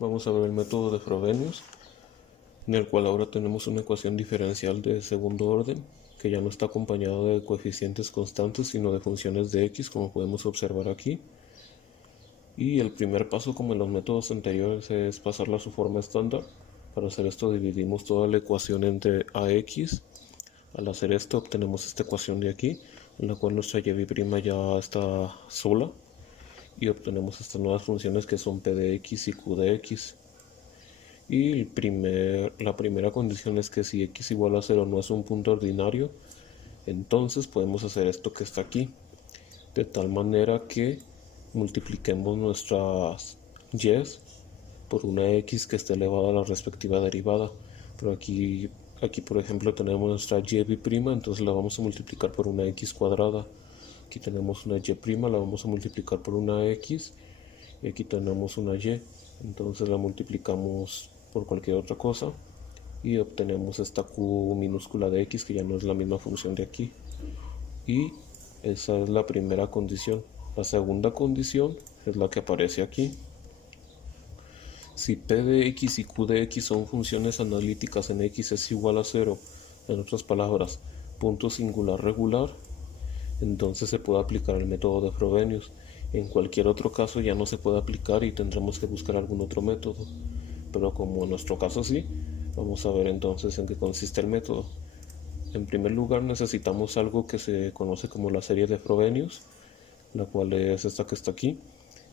Vamos a ver el método de Frobenius, en el cual ahora tenemos una ecuación diferencial de segundo orden, que ya no está acompañado de coeficientes constantes, sino de funciones de x, como podemos observar aquí. Y el primer paso, como en los métodos anteriores, es pasarla a su forma estándar. Para hacer esto dividimos toda la ecuación entre ax. Al hacer esto obtenemos esta ecuación de aquí, en la cual nuestra y' ya está sola. Y obtenemos estas nuevas funciones que son p de x y q de x. Y la primera condición es que si x igual a 0 no es un punto ordinario, entonces podemos hacer esto que está aquí, de tal manera que multipliquemos nuestras y's por una x que esté elevada a la respectiva derivada. Pero aquí por ejemplo tenemos nuestra y', entonces la vamos a multiplicar por una x cuadrada. Aquí tenemos una y', la vamos a multiplicar por una x, y aquí tenemos una y, entonces la multiplicamos por cualquier otra cosa y obtenemos esta q minúscula de x, que ya no es la misma función de aquí. Y esa es la primera condición. La segunda condición es la que aparece aquí. Si p de x y q de x son funciones analíticas en x es igual a 0, en otras palabras, punto singular regular, entonces se puede aplicar el método de Frobenius. En cualquier otro caso ya no se puede aplicar y tendremos que buscar algún otro método. Pero como en nuestro caso sí, vamos a ver entonces en qué consiste el método. En primer lugar necesitamos algo que se conoce como la serie de Frobenius, la cual es esta que está aquí,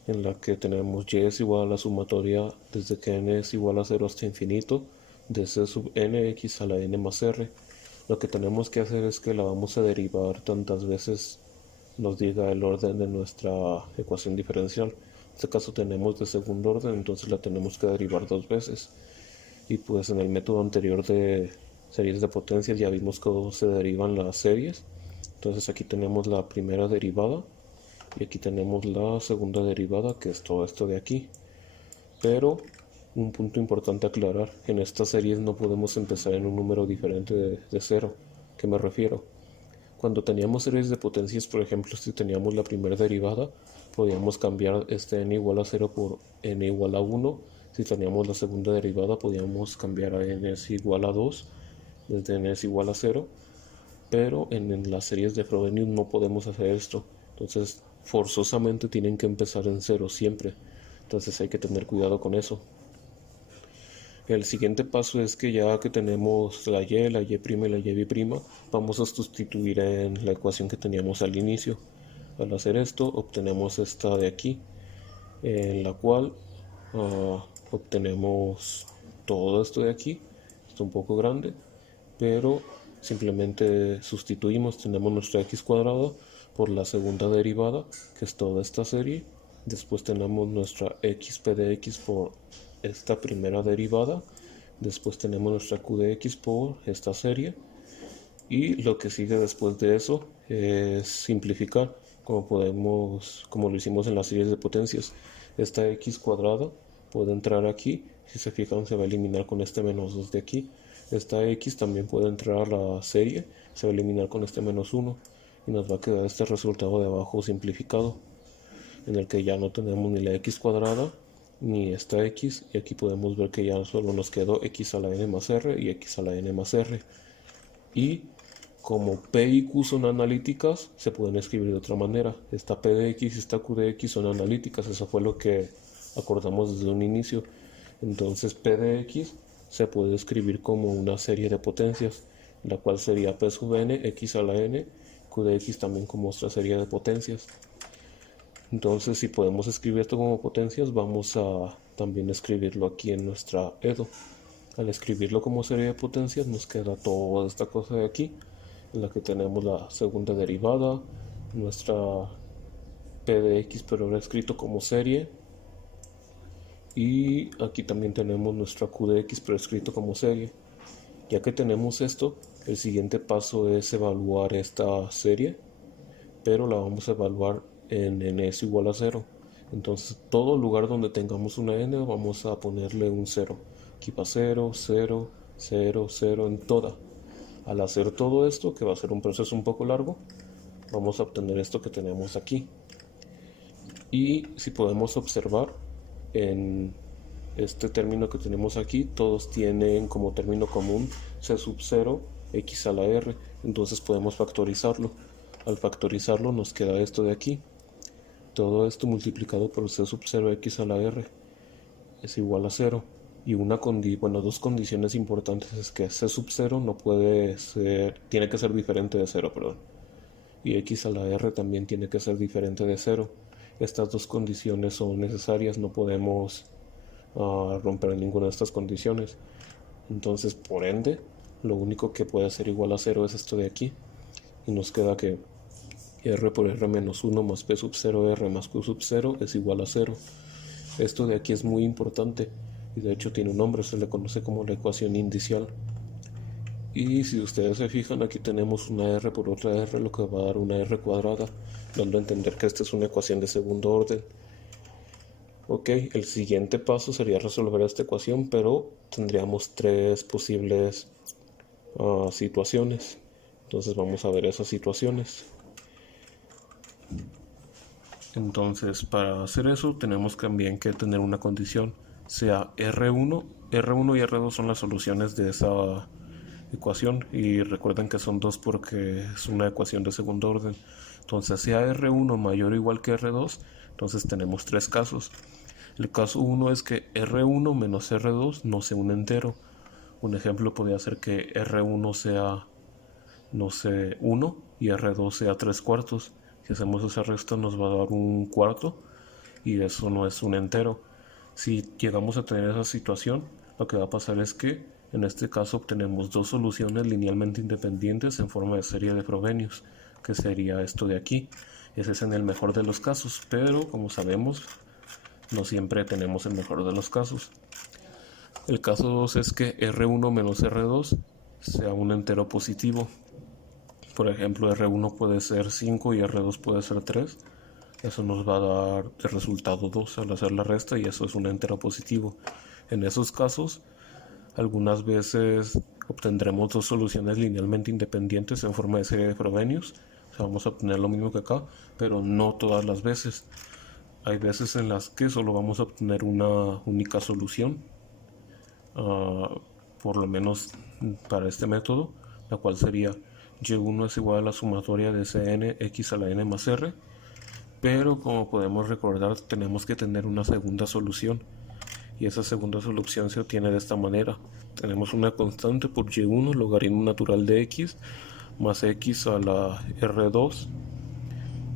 en la que tenemos y es igual a la sumatoria desde que n es igual a 0 hasta infinito de c sub n x a la n más r. Lo que tenemos que hacer es que la vamos a derivar tantas veces nos diga el orden de nuestra ecuación diferencial. En este caso tenemos de segundo orden, entonces la tenemos que derivar dos veces. Y pues en el método anterior de series de potencias ya vimos cómo se derivan las series. Entonces aquí tenemos la primera derivada y aquí tenemos la segunda derivada, que es todo esto de aquí. Pero un punto importante a aclarar: en estas series no podemos empezar en un número diferente de 0. ¿Qué me refiero? Cuando teníamos series de potencias, por ejemplo, si teníamos la primera derivada, podíamos cambiar este n igual a 0 por n igual a 1. Si teníamos la segunda derivada, podíamos cambiar a n es igual a 2, desde n es igual a 0. Pero en las series de Frobenius no podemos hacer esto. Entonces, forzosamente tienen que empezar en 0 siempre. Entonces hay que tener cuidado con eso. El siguiente paso es que ya que tenemos la y, la y' y la y', vamos a sustituir en la ecuación que teníamos al inicio. Al hacer esto obtenemos esta de aquí, en la cual obtenemos todo esto de aquí. Está un poco grande, pero simplemente sustituimos. Tenemos nuestra x cuadrada por la segunda derivada, que es toda esta serie. Después tenemos nuestra xp de x por esta primera derivada. Después tenemos nuestra q de x por esta serie. Y lo que sigue después de eso es simplificar, como lo hicimos en las series de potencias. Esta x cuadrada puede entrar aquí. Si se fijan, se va a eliminar con este menos 2 de aquí. Esta x también puede entrar a la serie, se va a eliminar con este menos 1. Y nos va a quedar este resultado de abajo simplificado, en el que ya no tenemos ni la x cuadrada ni esta x, y aquí podemos ver que ya solo nos quedó x a la n más r y x a la n más r. Y como p y q son analíticas, se pueden escribir de otra manera. Esta p de x y esta q de x son analíticas, eso fue lo que acordamos desde un inicio. Entonces p de x se puede escribir como una serie de potencias, la cual sería p sub n, x a la n, q de x también como otra serie de potencias. Entonces, si podemos escribir esto como potencias, vamos a también escribirlo aquí en nuestra EDO. Al escribirlo como serie de potencias, nos queda toda esta cosa de aquí, en la que tenemos la segunda derivada, nuestra p de x, pero ahora escrito como serie, y aquí también tenemos nuestra q de x, pero escrito como serie. Ya que tenemos esto, el siguiente paso es evaluar esta serie, pero la vamos a evaluar en n es igual a 0. Entonces, todo lugar donde tengamos una n vamos a ponerle un 0. Aquí va 0, 0, 0, 0 en toda. Al hacer todo esto, que va a ser un proceso un poco largo, vamos a obtener esto que tenemos aquí. Y si podemos observar, en este término que tenemos aquí, todos tienen como término común c sub 0 x a la r, entonces podemos factorizarlo. Al factorizarlo nos queda esto de aquí, todo esto multiplicado por c sub 0 x a la r es igual a 0. Y dos condiciones importantes es que c sub 0 no puede ser, tiene que ser diferente de 0, perdón. Y x a la r también tiene que ser diferente de 0. Estas dos condiciones son necesarias, no podemos romper ninguna de estas condiciones. Entonces, por ende, lo único que puede ser igual a 0 es esto de aquí. Y nos queda que r por r menos 1 más p sub 0 r más q sub 0 es igual a 0. Esto de aquí es muy importante y de hecho tiene un nombre, se le conoce como la ecuación indicial. Y si ustedes se fijan, aquí tenemos una r por otra r, lo que va a dar una r cuadrada, dando a entender que esta es una ecuación de segundo orden. Ok, el siguiente paso sería resolver esta ecuación, pero tendríamos tres posibles situaciones. Entonces vamos a ver esas situaciones. Entonces, para hacer eso tenemos también que tener una condición, sea R1 y R2 son las soluciones de esa ecuación, y recuerden que son dos porque es una ecuación de segundo orden. Entonces, sea R1 mayor o igual que R2, entonces tenemos tres casos. El caso 1 es que R1 menos R2 no sea un entero. Un ejemplo podría ser que R1 sea, no sé, 1 y R2 sea 3 cuartos. Si hacemos esa resta nos va a dar un cuarto y eso no es un entero. Si llegamos a tener esa situación, lo que va a pasar es que en este caso obtenemos dos soluciones linealmente independientes en forma de serie de Frobenius, que sería esto de aquí. Ese es en el mejor de los casos, pero como sabemos, no siempre tenemos el mejor de los casos. El caso 2 es que R1 menos R2 sea un entero positivo. Por ejemplo, R1 puede ser 5 y R2 puede ser 3. Eso nos va a dar el resultado 2 al hacer la resta y eso es un entero positivo. En esos casos, algunas veces obtendremos dos soluciones linealmente independientes en forma de serie de Frobenius. O sea, vamos a obtener lo mismo que acá, pero no todas las veces. Hay veces en las que solo vamos a obtener una única solución, por lo menos para este método, la cual sería y1 es igual a la sumatoria de cn x a la n más r, pero como podemos recordar tenemos que tener una segunda solución, y esa segunda solución se obtiene de esta manera. Tenemos una constante por y1 logaritmo natural de x más x a la r2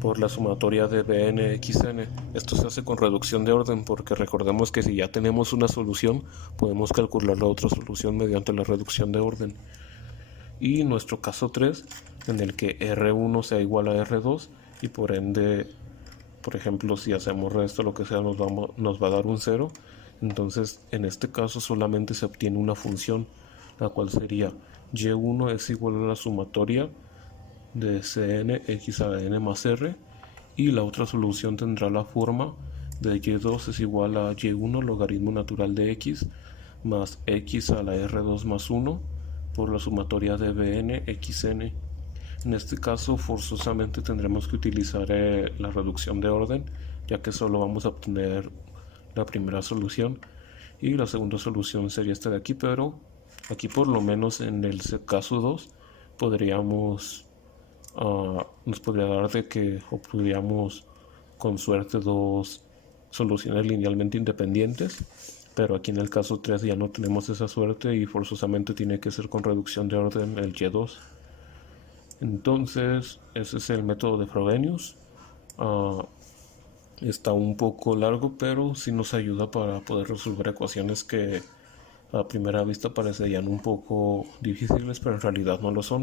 por la sumatoria de bn xn. Esto se hace con reducción de orden porque recordemos que si ya tenemos una solución podemos calcular la otra solución mediante la reducción de orden. Y nuestro caso 3, en el que R1 sea igual a R2 y por ende, por ejemplo, si hacemos esto lo que sea nos va a dar un 0. Entonces en este caso solamente se obtiene una función, la cual sería y1 es igual a la sumatoria de cn x a la n más r, y la otra solución tendrá la forma de y2 es igual a y1 logaritmo natural de x más x a la r2 más 1 por la sumatoria de bn xn. En este caso forzosamente tendremos que utilizar la reducción de orden, ya que solo vamos a obtener la primera solución y la segunda solución sería esta de aquí, pero aquí por lo menos en el caso 2 nos podría dar de que obtuviéramos con suerte dos soluciones linealmente independientes, pero aquí en el caso 3 ya no tenemos esa suerte y forzosamente tiene que ser con reducción de orden el y2. Entonces ese es el método de Frobenius. Está un poco largo, pero sí nos ayuda para poder resolver ecuaciones que a primera vista parecerían un poco difíciles, pero en realidad no lo son.